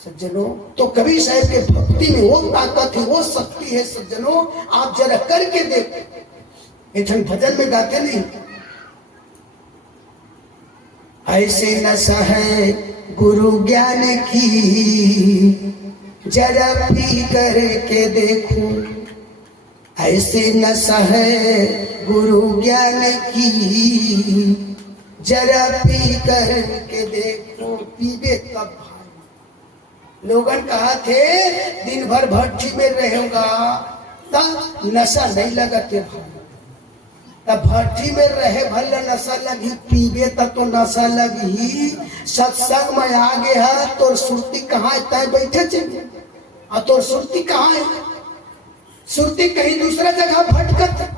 सज्जनों तो कबीर साहब के भक्ति में वो ताकत है, वो शक्ति है। सज्जनों आप जरा करके देखो, इधर भजन में गाते नहीं, ऐसे नशा है गुरु ज्ञान की जरा पी करके देखो, ऐसे नशा है गुरु ज्ञान की जरा पी करके देखो। पीबे तब भाई लोगन कहा थे दिन भर भट्टी में रहेगा तब नशा नहीं लगते भाई, तब भट्टी में रहे भले नशा लगी, पीबे तब तो नशा लगी। सत्संग में आगे है तो सुरती कहाँ है, तय बैठे चलिए और तो सुरती कहाँ है, सुरती कहीं दूसरा जगह भटकत,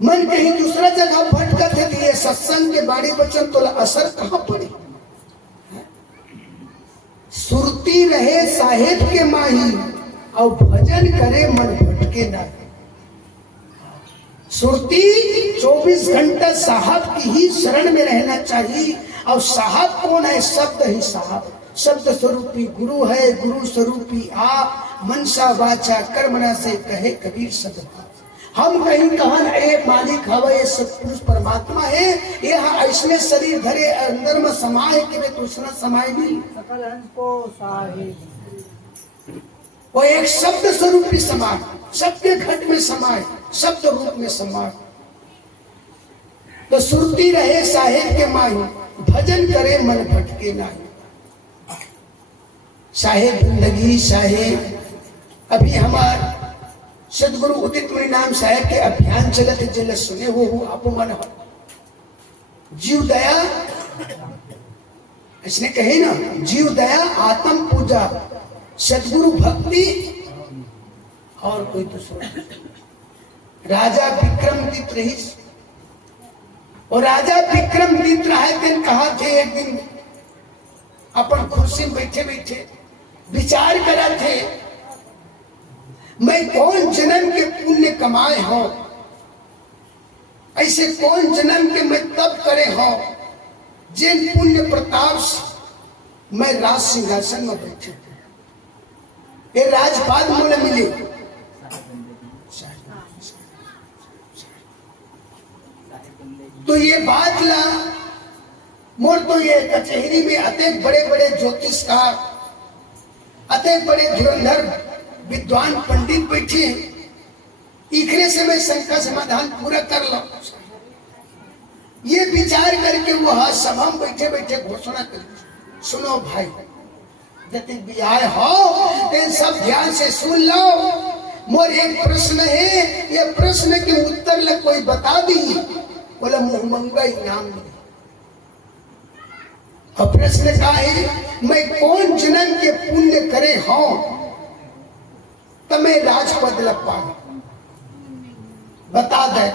मन कहीं दूसरा जगह भटकत है। ये सत्संग के बाड़ी बचन तो असर कहाँ पड़े। सुरती रहे साहेब के माही और भजन करे मन भटके ना। सुरती 24 घंटा साहब की ही शरण में रहना चाहिए। और साहब कौन है? शब्द ही साहब। शब्द स्वरूपी गुरु है, गुरु स्वरूपी आप। मनसा वाचा कर्मणा से कहे कबीर सतभाव। हम कहीं कहन ए मालिक हवा, ये सतपुरुष परमात्मा है, यह ऐसने शरीर धरे अंदर में समाये कि वे दूसरा समाये नहीं। सकल अंश को साहे वो एक शब्द स्वरूपी समाय, सबके घट में समाये, शब्द रूप में समाये। तो सुरती रहे साहेब के माही, भजन करे मन भटके नाही। साहेब जिंदगी साहेब। अभी हमार सदगुरु उदित मुनि नाम साहेब के अभियान चलत है, जिले सुने हो आप मन हो। जीव दया इसने कहे ना, जीव दया आत्म पूजा सदगुरु भक्ति और कोई दूसरा। राजा विक्रमादित्य रही, और राजा विक्रमादित्य रहे दिन कहा थे, एक दिन अपन कुर्सी में बैठे बैठे विचार करा थे, मैं कौन जन्म के पुण्य कमाए हो, ऐसे कौन जन्म के मैं तब करे हो जिन पुण्य प्रताप से मैं राज सिंहासन में बैठे। ये राजपाद मोले मिले। तो ये बात ला मोर, तो ये कचहरी में अतेक बड़े बड़े ज्योतिषकार, अतेक बड़े धुरंधर विद्वान पंडित बैठे, इखरे से मैं शंका समाधान पूरा कर लो। ये विचार करके वह सभा में बैठे बैठे घोषणा कर, सुनो भाई, यदि ब्याह हो तो सब ध्यान से सुन लो। मोर एक प्रश्न है, ये प्रश्न के उत्तर ल कोई बता दी, बोला मुहमंगा इनाम मिले। और प्रश्न का है, मैं कौन जन्म के पुण्य करे हो तो मैं राजपद लग पाऊं, बता दे।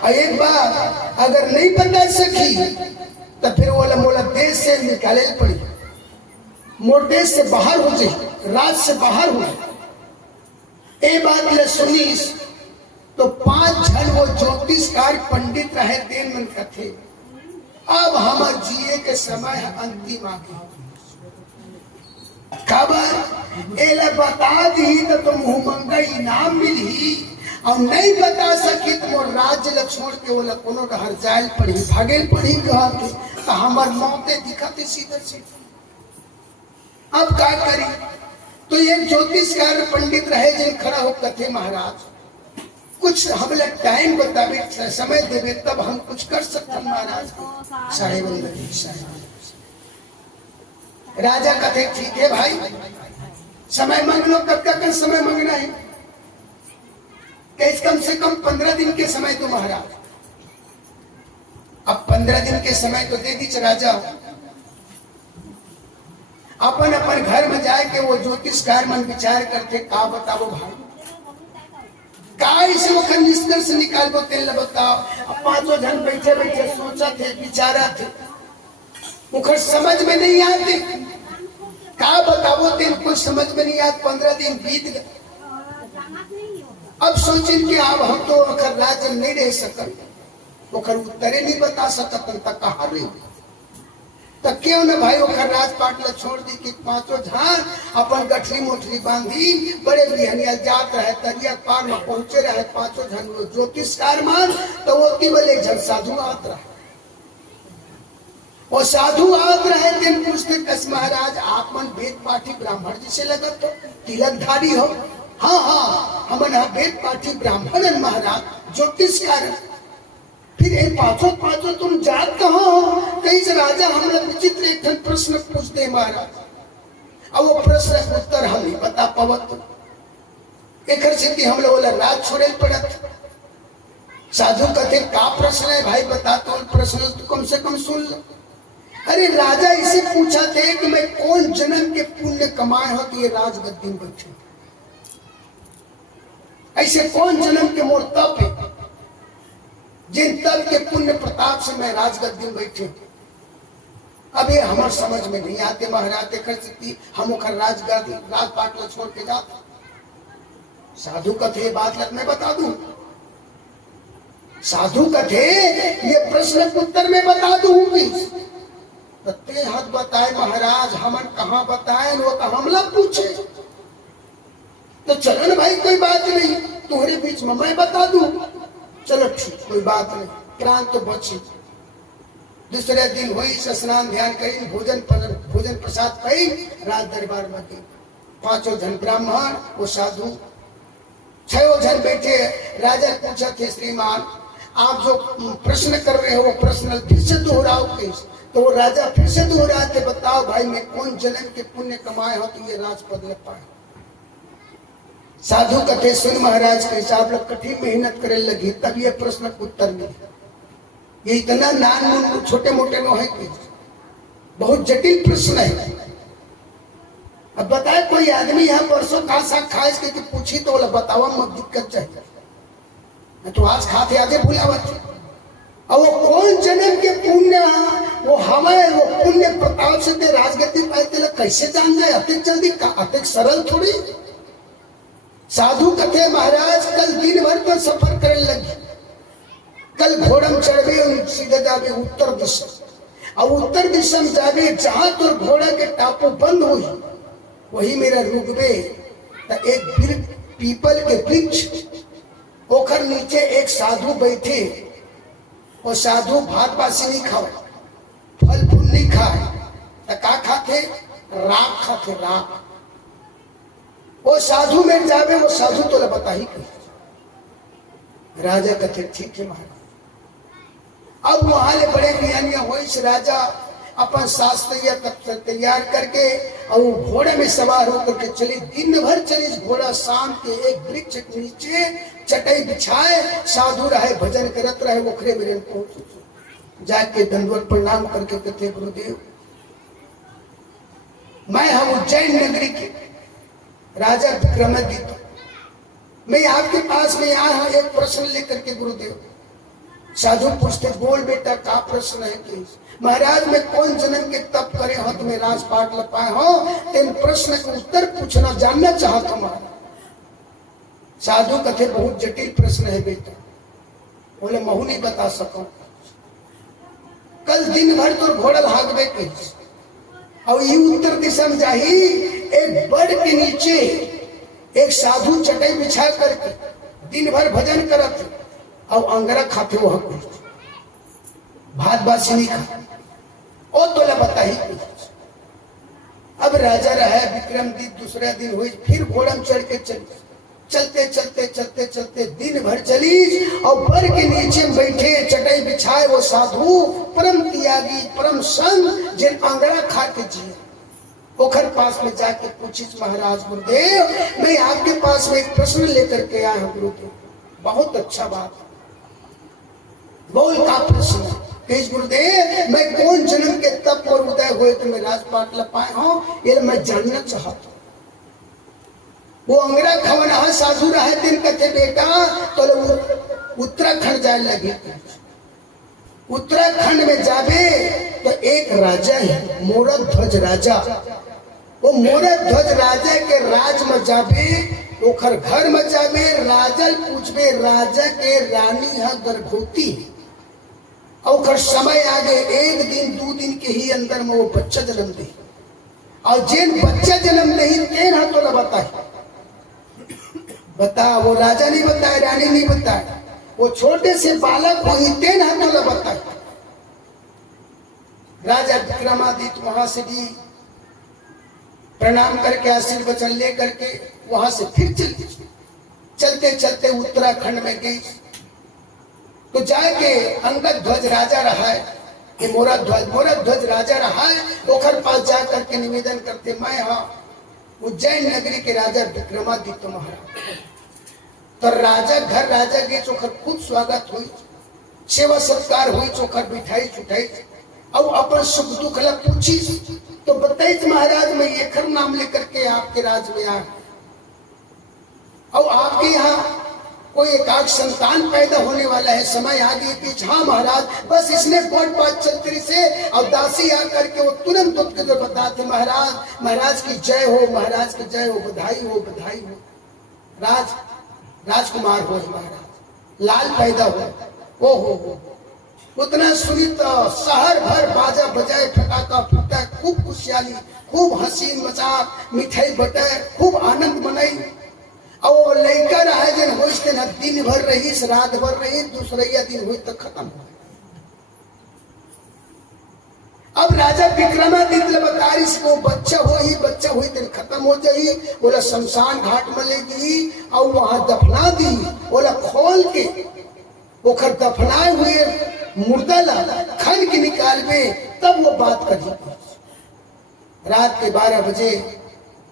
और एक बार अगर नहीं बता सकी तो फिर बोला मोला देश से निकाले पड़ी, मोर देश से बाहर हो जाए, राज से बाहर हो जाए। ये बात ले सुनीस तो 5 जन वो ज्योतिषकार पंडित रहे देन मन कथे, अब हमार जिए के समय अंतिम आ गई। खबर एला बता दी तो तुम मुहमंगा इनाम मिली, और नहीं बता सकी तो मोर राज्य ल छोड़ के बोला कोनो डहर जायल पड़ी, भागेल पड़ी कहा के, तो हमार मौतें दिखाते सीधे सीधे। अब क्या करी? तो एक ज्योतिषकार पंडित रहे जिन खड़ा हो कथे, महाराज कुछ हमला टाइम बतावे, समय देवे तब हम कुछ कर सकते महाराज। साहेब राजा कथे ठीक है भाई, समय मांग लो, कब तक समय मांगना है? कम से कम 15 दिन के समय तो महाराज। अब 15 दिन के समय तो दे दीजिए राजा। अपन अपन घर में जाए के वो ज्योतिषकार मन विचार करते, का बताओ भाई, का से वो निष्कर्ष निकाल तेल बताओ। अब 5 जन बैठे बैठे सोचा थे, विचारा थे, मुखर समझ में नहीं आते, का बताओ तेल कुछ समझ में नहीं आते। 15 दिन बीत गए। अब सोचिन कि अब हम तो अखर राज्य नहीं रह सकते, ओखर उत्तरे नहीं बता सकते, तक कहा रही तक क्यों न भाई ओखर राजपाट ला छोड़ दी कि 5 जन अपन गठरी मोठरी बांधी बड़े बिहनिया जात रहे, तरिया पार में पहुंचे रहे 5 जन ज्योतिषकार मान। तो वो केवल एक जन साधु आत रहे, वो साधु आत रहे दिन पूछते, कस महाराज आप मन वेद पाठी ब्राह्मण जी से लगत हो, तिलकधारी हो? हाँ हाँ, हमन वेद पाठी ब्राह्मण महाराज, ज्योतिषकार। फिर ये 5 तुम जात कहाँ हो? कहीं से राजा हमने विचित्र एक प्रश्न पूछते महाराज, अब वो प्रश्न उत्तर हम नहीं बता पावत। एक स्थिति हम लोग राज छोड़े पड़त। साधु कहते का प्रश्न है भाई बता, तो प्रश्न तो कम से कम सुन लो। अरे राजा इसे पूछा थे कि मैं कौन जन्म के पुण्य कमाए हो कि ये राजगद्दी में बैठे, ऐसे कौन जन्म के मोर तप है जिन तप के पुण्य प्रताप से मैं राजगद्दी में बैठे। अब ये हमारे समझ में नहीं आते महाराज। देख सकती हम राजपाट छोड़ के जाते, साधु कथे बात लग मैं बता दूं, साधु कथे ये प्रश्न उत्तर में बता दूंगी। ते हाथ बताए महाराज, हमन कहाँ बताए, वो तो हम लोग पूछे। तो चलो ना भाई, कोई बात नहीं, तुम्हारे बीच में मैं बता दूं। चलो ठीक, कोई बात नहीं, प्राण तो बची। दूसरे दिन हुई स्नान ध्यान करी, भोजन प्रसाद करी, राज दरबार में गई। 5 जन ब्राह्मण, वो साधु 6 जन बैठे। राजा पूछा थे, श्रीमान आप जो प्रश्न कर रहे हो वो प्रश्न फिर से दोहराओ कैसे? तो वो राजा फिर से दोहरा के बताओ भाई, मैं कौन जन्म के पुण्य कमाए हो तो ये राजपद ले पाए। साधु कथे सुन महाराज कैसा आप लोग कठिन मेहनत करे लगी, तब ये प्रश्न उत्तर मिले। ये इतना नान छोटे मोटे नो है कि बहुत जटिल प्रश्न है। अब बताए कोई आदमी यहाँ परसों का साग खाए के पूछी तो बोला बतावा मत, दिक्कत चाहिए तो आज खाते आगे भूलावत। और वो कौन जन्म के पुण्य, वो हमें वो पुण्य प्रताप से ते राजगति पाए कैसे जान जाए? अतिक जल्दी अतिक सरल थोड़ी। साधु कथे महाराज कल दिन भर तो सफर करने लगे। कल घोड़म चढ़े सीधे जाबे उत्तर दिशा, और उत्तर दिशा में जाबे जहां तो घोड़ा के टापू बंद हुई वही मेरा रुकबे। एक पीपल के वृक्ष ओखर नीचे एक साधु बैठे। वो साधु भात बासी नहीं खाए, फल फूल नहीं खाए, तो का खाते? राख खाते, राख। वो साधु में जावे, वो साधु तो बता ही राजा कहते ठीक है महाराज। अब वहां ले बड़े ज्ञानिया हुई से राजा अपन शास्त्र तैयार करके और घोड़े में सवार होकर के चले। दिन भर चले घोड़ा, शाम के एक वृक्ष के नीचे चटाई बिछाए, साधु रहे, भजन करत रहे। ओखरे मेरे पहुंच जाके दंडवत प्रणाम करके कहते गुरुदेव मैं हम उज्जैन नगरी के राजा विक्रमादित्य, मैं आपके पास में आया हूं एक प्रश्न लेकर के गुरुदेव। साधु पूछते बोल बेटा का प्रश्न है कि? महाराज मैं कौन जन्म के तप करे हो तुम्हें राजपाट लपाए हो, इन प्रश्न का उत्तर पूछना जानना चाहता हूं महाराज। साधु कथे बहुत जटिल प्रश्न है बेटा। बोले महू नहीं बता सकूं। कल दिन भर तो घोड़ा भागवे कैसे, और ये उत्तर दिशा में जाही एक बड़ के नीचे एक साधु चटाई बिछा करके दिन भर भजन करत और अंगरा खाते वहां कुछ भात बासी नहीं खा। ओ तोला बता ही कुछ। अब राजा रहा विक्रमदीप दूसरा दिन हुई, फिर घोड़ा में चढ़ के चलते चलते चलते चलते दिन भर चली। और बर के नीचे बैठे चटाई बिछाए वो साधु परम त्यागी परम संत जिन अंगड़ा खा के जिए। ओखर पास में जाके पूछी महाराज गुरुदेव मैं आपके पास में एक प्रश्न लेकर के आया हूँ गुरुदेव। बहुत अच्छा बात, बोल का प्रश्न? गुरुदेव मैं कौन जन्म के तप और उदय हुए तो मैं राजपाट लपाए हूँ, ये मैं जानना चाहता हूँ। वो अंगरा खवना साधु रहे दिन कहते बेटा तो उत्तराखंड जाने लगे। उत्तराखंड में जावे तो एक राजा है मोरध्वज राजा। वो मोरध्वज राजा के राज में जावे, ओखर घर में जावे, राजा पूछवे राजा के रानी है गर्भवती, और समय आगे 1 दिन 2 दिन के ही अंदर में वो बच्चा जन्म दे। और जिन बच्चा जन्म नहीं तेन है तो बताए बता, वो राजा नहीं बताए, रानी नहीं बताए, वो छोटे से बालक वही तेन है तो बताए। राजा विक्रमादित्य वहां से भी प्रणाम करके आशीर्वचन ले करके वहां से फिर चलते चलते उत्तराखंड में गई। तो जाके अंगद ध्वज राजा रहा है कि मोरा ध्वज राजा रहा है, ओखर पास जा करके निवेदन करते मैं हाँ उज्जैन नगरी के राजा विक्रमादित्य महाराज। तो राजा घर राजा के चोखर खूब स्वागत हुई, सेवा सत्कार हुई, चोखर बिठाई चुठाई और अपन सुख दुख ला पूछी। तो बताइए महाराज मैं एखर नाम लेकर के आपके राज में आया, और आपके यहाँ कोई एकाक संतान पैदा होने वाला है, समय आ गई कि हाँ महाराज बस इसने बहुत बात चलते से। और दासी आकर के वो तुरंत उठ के जो बताते महाराज की जय हो, महाराज की जय हो, बधाई हो बधाई हो। राजकुमार हो महाराज, लाल पैदा हो। ओ हो, उतना सुनी तो शहर भर बाजा बजाए, फटाका फूटा, खूब खुशहाली, खूब हंसी मजाक, मिठाई बटे, खूब आनंद मनाई। और लड़का रहा जन हो दिन भर रही, रात भर रही, दूसरा दिन हुई तो खत्म हो। अब राजा विक्रमादित्य बतारिस को बच्चा हुई दिन खत्म हो जाई, बोला शमशान घाट में ले गई और वहां दफना दी। बोला खोल के ओखर दफनाए हुए मुर्दा ला खन के निकाल में, तब वो बात करी। रात के 12 बजे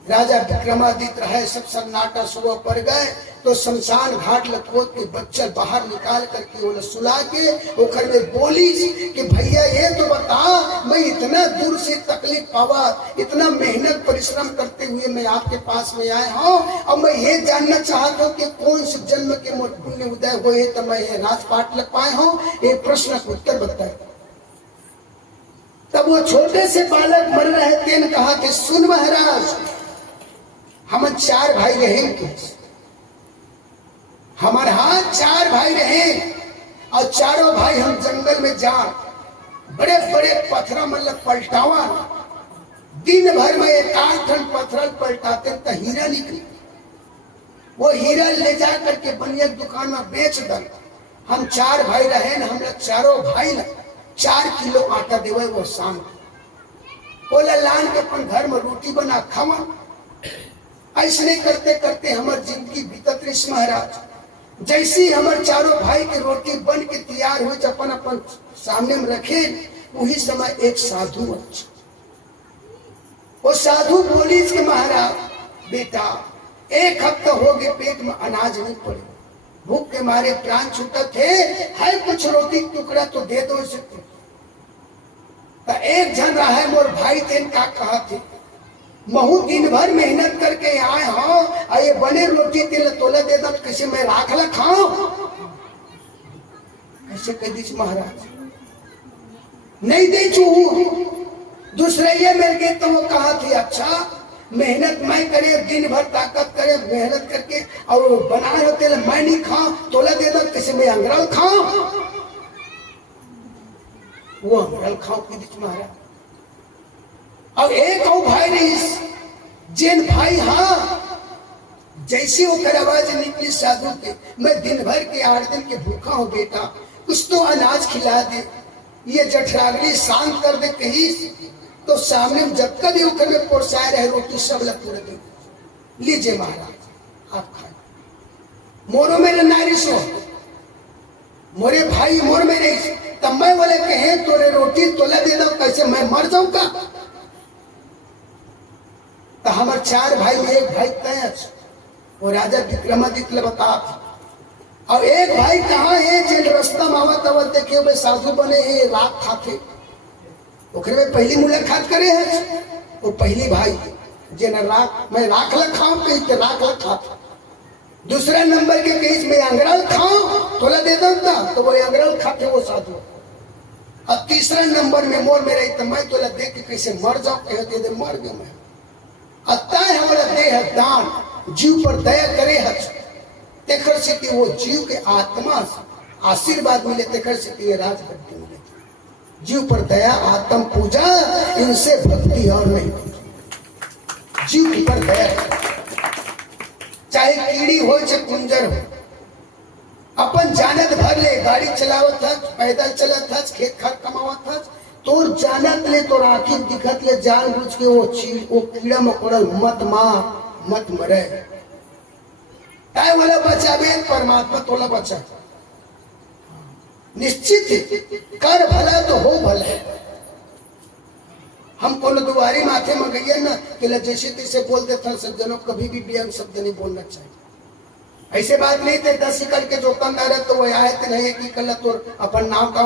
राजा विक्रमादित्य है, सब सन्नाटा सुबह पड़ गए तो शमशान घाट खोद के बच्चा बाहर निकाल करके वो सुला के ओखर में बोली कि भैया ये तो बता, मैं इतना दूर से तकलीफ पावा, इतना मेहनत परिश्रम करते हुए मैं आपके पास में आया हूँ, और मैं ये जानना चाहता हूँ कि कौन से जन्म के पुण्य उदय हुए तो मैं ये राजपाट लग पाए हूँ, ये प्रश्न का उत्तर बताए। तब वो छोटे से बालक मर रहे थे ने कहा कि सुन महाराज, हम 4 भाई रहे, हमारे हाथ 4 भाई रहे और चारों भाई हम जंगल में जा बड़े बड़े पत्थर मतलब पलटावा, दिन भर में 1-8 टन पत्थर पलटाते तो हीरा निकले। वो हीरा ले जा करके बनिया दुकान में बेच दल। हम 4 भाई रहे न, हम चारों भाई न 4 किलो आटा देवे वो शाम बोला लान के अपन घर में रोटी बना खावा। ऐसे करते करते हमारी जिंदगी बीतत रही महाराज। जैसे हमारे चारों भाई की रोटी बन के तैयार हुई, अपन अपन सामने में रखे, वही समय एक साधु अच्छा, वो साधु बोली कि महाराज बेटा 1 हफ्ता हो गए पेट में अनाज नहीं पड़े, भूख के मारे प्राण छूटा थे, है कुछ रोटी टुकड़ा तो दे दो सकते। तो एक जन रहा है मोर भाई तेन का कहा थे, महू दिन भर मेहनत करके आए हो, ये बने रोटी तेल तोला दे दो, कैसे मैं राख ला खाऊं? कैसे कह दी महाराज नहीं दे चू। दूसरे ये मिल गए तो वो कहा थी अच्छा मेहनत मैं करे, दिन भर ताकत करे मेहनत करके, और बनाए हो तेल मैं नहीं खाऊं, तोला दे दो, कैसे मैं अंगरल खाऊं? वो अंगरल खाऊं की महाराज। और एक और भाई नहीं जेन भाई, हाँ जैसी वो कर आवाज निकली साधु के, मैं दिन भर के 8 दिन के भूखा हूँ बेटा, कुछ तो अनाज खिला दे, ये जठरागली शांत कर दे कहीं। तो सामने जब कभी उखर में पोरसाए रहे रोटी सब लग पूरे दे, लीजिए महाराज आप खाए। मोरो में नारी सो मोरे भाई मोर में नहीं, तब मैं बोले कहे तोरे रोटी तोला दे दो, कैसे मैं मर जाऊं का? तो हमारे 4 भाई में एक भाई तय वो राजा विक्रमादित्य बता, और एक भाई कहाँ है जिन रास्ता मावत अवत देखे वे साधु बने हैं, रात खाते ओखरे में पहली मुलाकात करे है। वो पहली भाई जिन राख मैं राख ल खाऊं कहीं के राख ल खाता, दूसरा नंबर के कहीं मैं अंगरल खाऊं तोला दे दूंगा तो वो अंगरल खाते वो साधु। और तीसरा नंबर में मोर में रही तो मैं तोला दे के कैसे मर जाऊं, कह दे मर गया मैं। अतः हमारा देह दान जीव पर दया करे है, तेखर से कि वो जीव के आत्मा आशीर्वाद मिले, तेखर से कि ये राजगद्दी मिले। जीव पर दया आत्म पूजा, इनसे भक्ति और नहीं। जीव पर दया, चाहे कीड़ी हो चाहे कुंजर हो, अपन जानत भर ले गाड़ी चलावत था, पैदल चलत था, खेत खार कमावत था, तोर जानत ले तोर आखिर दिखत ले जान बुझ के वो कीड़ा मकोड़ा मत मार मत मरे, ताई वाला बचावे परमात्मा तोला बचा। निश्चित कर भला तो हो भला। हम कोनो दुआरी माथे में गई ना कि जैसे तैसे बोल देते सज्जनों, कभी भी व्यंग शब्द नहीं बोलना चाहिए। ऐसे बात नहीं थे 10 एकड़ के जो कम रहे तो वो आए थे नहीं कि कल तो अपन नाम का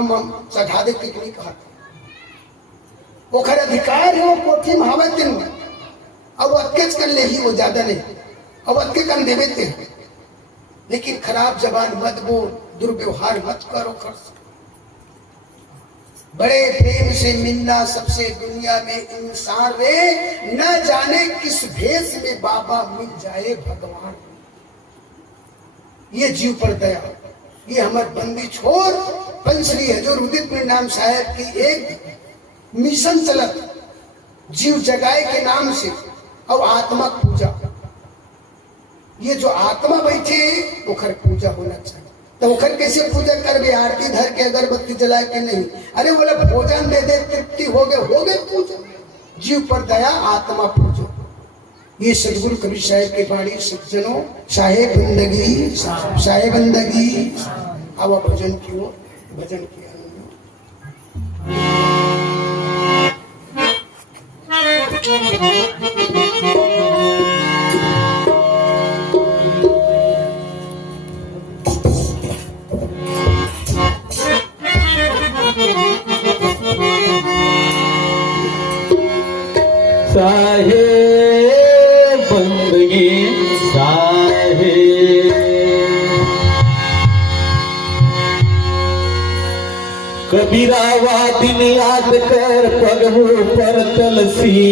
चढ़ा दे कि नहीं कहा, वो खर अधिकार है वो कोठी में हवा दिन में, अब अकेच कर ले ही वो ज्यादा नहीं, अब अके कम देवे थे। लेकिन खराब जबान मत बोल, दुर्व्यवहार मत करो। कर बड़े प्रेम से मिलना सबसे दुनिया में इंसान रे, न जाने किस भेष में बाबा मिल जाए भगवान। ये जीव पर दया, ये हमारे बंदी छोड़ पंचरी हजूर उदित नाम साहब की एक मिशन चलत जीव जगाए के नाम से और आत्मा पूजा। ये जो आत्मा बैठे ओखर पूजा होना चाहिए। तो ओखर कैसे पूजा कर बे? आरती धर के अगरबत्ती जला के नहीं, अरे बोला भोजन दे दे तृप्ति हो गए पूजा। जीव पर दया, आत्मा पूजो। ये सदगुरु कबीर साहेब के बाणी सज्जनों, साहेब बंदगी अब भजन की ओर, भजन किया। साहेब बंदगी साहेब, कबीरावा दिन याद कर पगहू पर तलसी,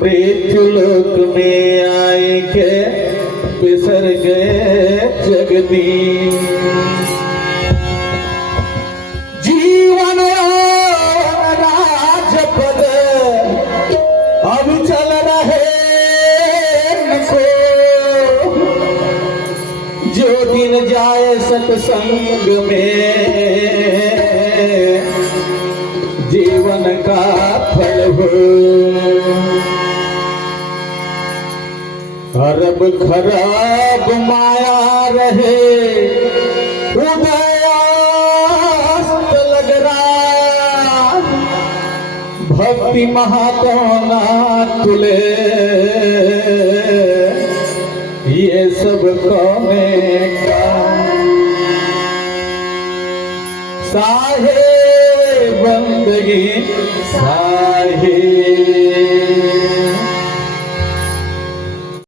मृत्युलोक में आए के बिसर गए जगदीश। जीवन राजपद अब चल रहे को, जो दिन जाए सत्संग में जीवन का फल हो। अरब खराब माया रहे उदयास्त लग रहा, भक्ति महात्मा तुले ये सब कौने का। साहेब बंदगी साहेब,